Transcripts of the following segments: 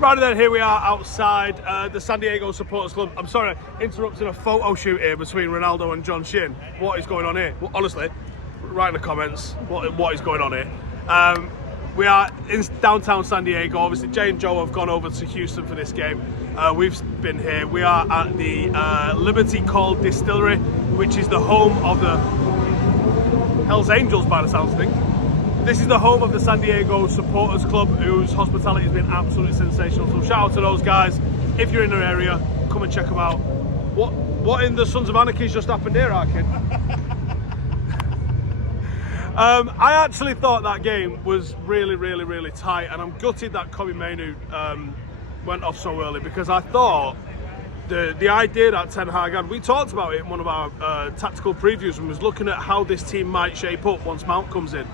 Right then, here we are outside the San Diego Supporters Club. I'm sorry, interrupting a photo shoot here between Ronaldo and John Shin. What is going on here? Well, honestly, write in the comments what is going on here. We are in downtown San Diego. Obviously, Jay and Joe have gone over to Houston for this game. We've been here. We are at the Liberty Call Distillery, which is the home of the Hells Angels, by the sounds of things. This is the home of the San Diego Supporters Club, whose hospitality has been absolutely sensational. So shout out to those guys. If you're in their area, come and check them out. What in the Sons of Anarchy just happened here, Arkin? I actually thought that game was really tight, and I'm gutted that Mainoo went off so early, because I thought the idea that Ten Hag had, we talked about it in one of our tactical previews and was looking at how this team might shape up once Mount comes in.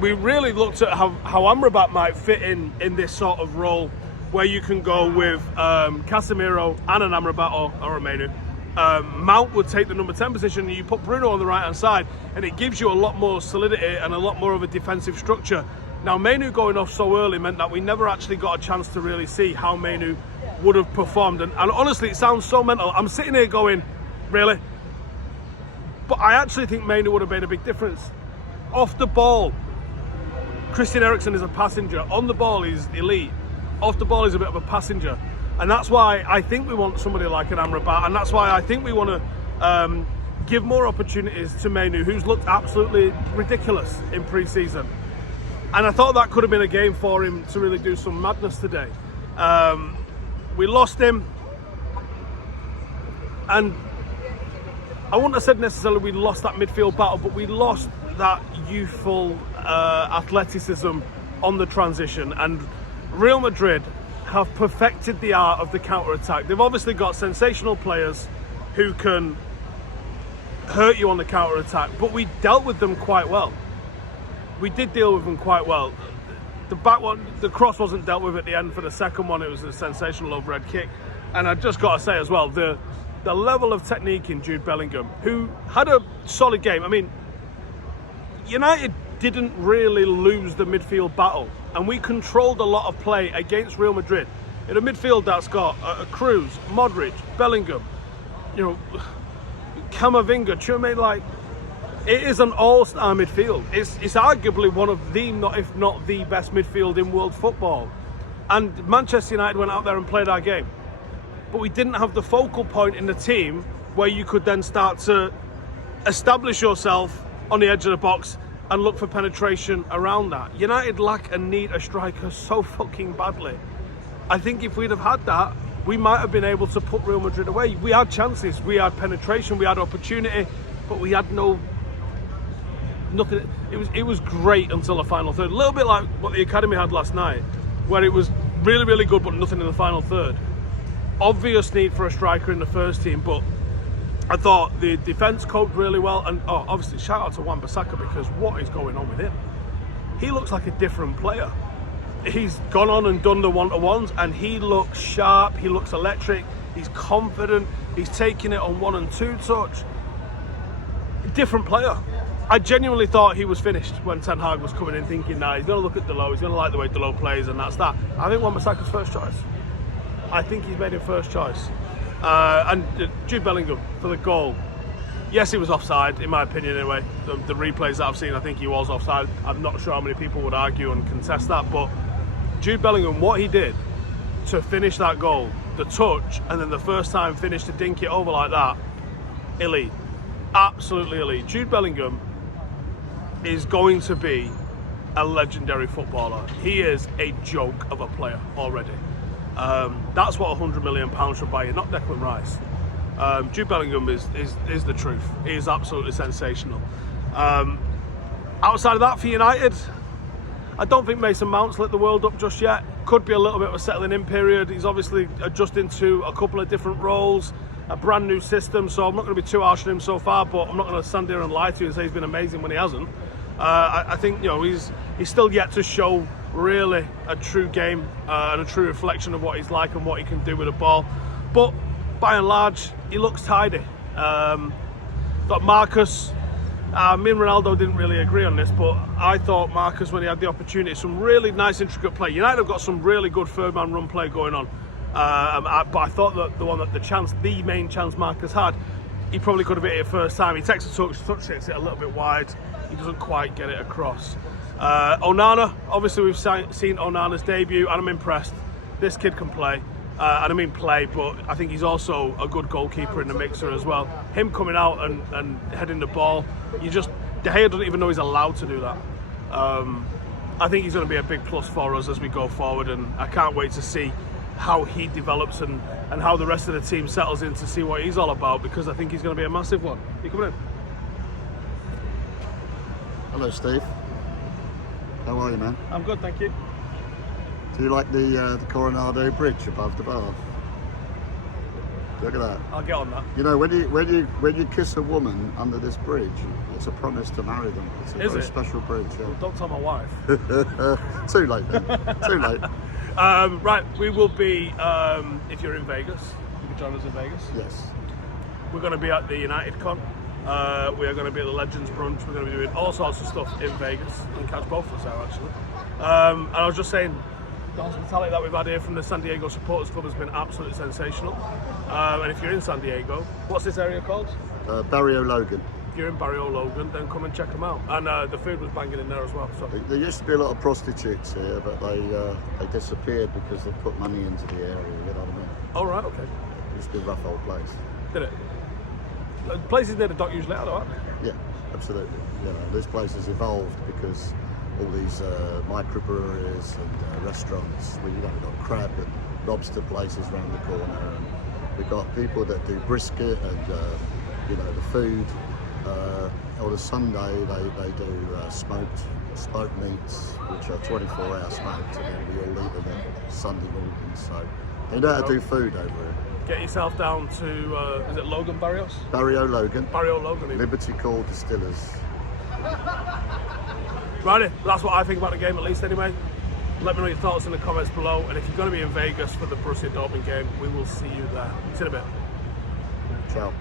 We really looked at how Amrabat might fit in this sort of role, where you can go with Casemiro and an Amrabat or a Mainoo. Mount would take the number 10 position, and you put Bruno on the right hand side, and it gives you a lot more solidity and a lot more of a defensive structure. Now, Mainoo going off so early meant that we never actually got a chance to really see how Mainoo would have performed, and honestly, it sounds so mental. I'm sitting here going, really? But I actually think Mainoo would have made a big difference. Off the ball, Christian Eriksen is a passenger. On the ball, he's elite. Off the ball, he's a bit of a passenger. And that's why I think we want somebody like an Amrabat, and that's why I think we want to give more opportunities to Mainoo, who's looked absolutely ridiculous in pre-season. And I thought that could have been a game for him to really do some madness today. We lost him, and I wouldn't have said necessarily we lost that midfield battle, but we lost that youthful athleticism on the transition. And Real Madrid have perfected the art of the counter-attack. They've obviously got sensational players who can hurt you on the counter-attack, but we dealt with them quite well. We did deal with them quite well. The back one, the cross wasn't dealt with at the end for the second one. It was a sensational overhead kick. And I just got to say as well, the level of technique in Jude Bellingham, who had a solid game. I mean, United didn't really lose the midfield battle, and we controlled a lot of play against Real Madrid in a midfield that's got Cruz, Modric, Bellingham, Camavinga, Chouameni. Like, it is an all-star midfield. It's arguably one of the, if not the best midfield in world football. And Manchester United went out there and played our game, but we didn't have the focal point in the team where you could then start to establish yourself on the edge of the box and look for penetration around that. United lack and need a striker so fucking badly. I think if we'd have had that, we might have been able to put Real Madrid away. We had chances, we had penetration, we had opportunity, but we had nothing. It was great until the final third. A little bit like what the academy had last night, where it was really good, but nothing in the final third. Obvious need for a striker in the first team, but I thought the defence coped really well, and obviously shout out to Wan-Bissaka, because what is going on with him? He looks like a different player. He's gone on and done the one-to-ones, and he looks sharp, he looks electric, he's confident, he's taking it on 1 and 2 touch. Different player. I genuinely thought he was finished when Ten Hag was coming in, thinking, nah, he's going to look at Delo, he's going to like the way Delo plays, and that's that. I think Wan-Bissaka's first choice. I think he's made him first choice. And Jude Bellingham for the goal. Yes, he was offside, in my opinion anyway. The replays that I've seen, I think he was offside. I'm not sure how many people would argue and contest that, but Jude Bellingham, what he did to finish that goal, the touch, and then the first time finish to dink it over like that, elite. Absolutely elite. Jude Bellingham is going to be a legendary footballer. He is a joke of a player already. That's what £100 million should buy you, not Declan Rice. Jude Bellingham is the truth. He is absolutely sensational. Outside of that, for United, I don't think Mason Mount's lit the world up just yet. Could be a little bit of a settling in period. He's obviously adjusting to a couple of different roles, a brand new system, so I'm not going to be too harsh on him so far, but I'm not going to stand here and lie to you and say he's been amazing when he hasn't. I think he's still yet to show really a true game and a true reflection of what he's like and what he can do with a ball. But by and large, he looks tidy. Got Marcus Me and Ronaldo didn't really agree on this, but I thought Marcus, when he had the opportunity, some really nice intricate play. United have got some really good third man run play going on, but I thought that the main chance Marcus had, he probably could have hit it first time. He takes a touch, hits it a little bit wide. He doesn't quite get it across. Onana, obviously we've seen Onana's debut, and I'm impressed. This kid can play. And I mean play, but I think he's also a good goalkeeper in the mixer as well. Him coming out and heading the ball, De Gea doesn't even know he's allowed to do that. I think he's going to be a big plus for us as we go forward, and I can't wait to see how he develops and how the rest of the team settles in to see what he's all about, because I think he's going to be a massive one. You coming in? Hello, Steve. How are you, man? I'm good, thank you. Do you like the Coronado Bridge above the bath? Look at that. I'll get on that. You know, when you kiss a woman under this bridge, it's a promise to marry them. It's a very special bridge. Yeah. Well, don't tell my wife. Too late then. Too late. Right, we will be, if you're in Vegas, you can join us in Vegas. Yes. We're going to be at the United Con. We are going to be at the Legends Brunch. We're going to be doing all sorts of stuff in Vegas. You can catch both of us there, actually. And I was just saying, the hospitality that we've had here from the San Diego Supporters Club has been absolutely sensational. And if you're in San Diego, what's this area called? Barrio Logan. If you're in Barrio Logan, then come and check them out. And the food was banging in there as well. So. There used to be a lot of prostitutes here, but they disappeared because they put money into the area, you know what I mean? Oh, right, okay. It used to be a rough old place. Did it? Places near the dock usually are, aren't they? Yeah, absolutely. You know, this place has evolved because all these microbreweries and restaurants. We've got crab and lobster places around the corner, and we've got people that do brisket and the food. On a Sunday they do smoked meats, which are 24-hour smoked, and then we all eat them on Sunday morning. So they know how to do food over here. Get yourself down to is it Logan Barrios? Barrio Logan. Barrio Logan. Even. Liberty Call Distillers. Righty, that's what I think about the game, at least anyway. Let me know your thoughts in the comments below, and if you're going to be in Vegas for the Borussia Dortmund game, we will see you there. See you in a bit. Ciao.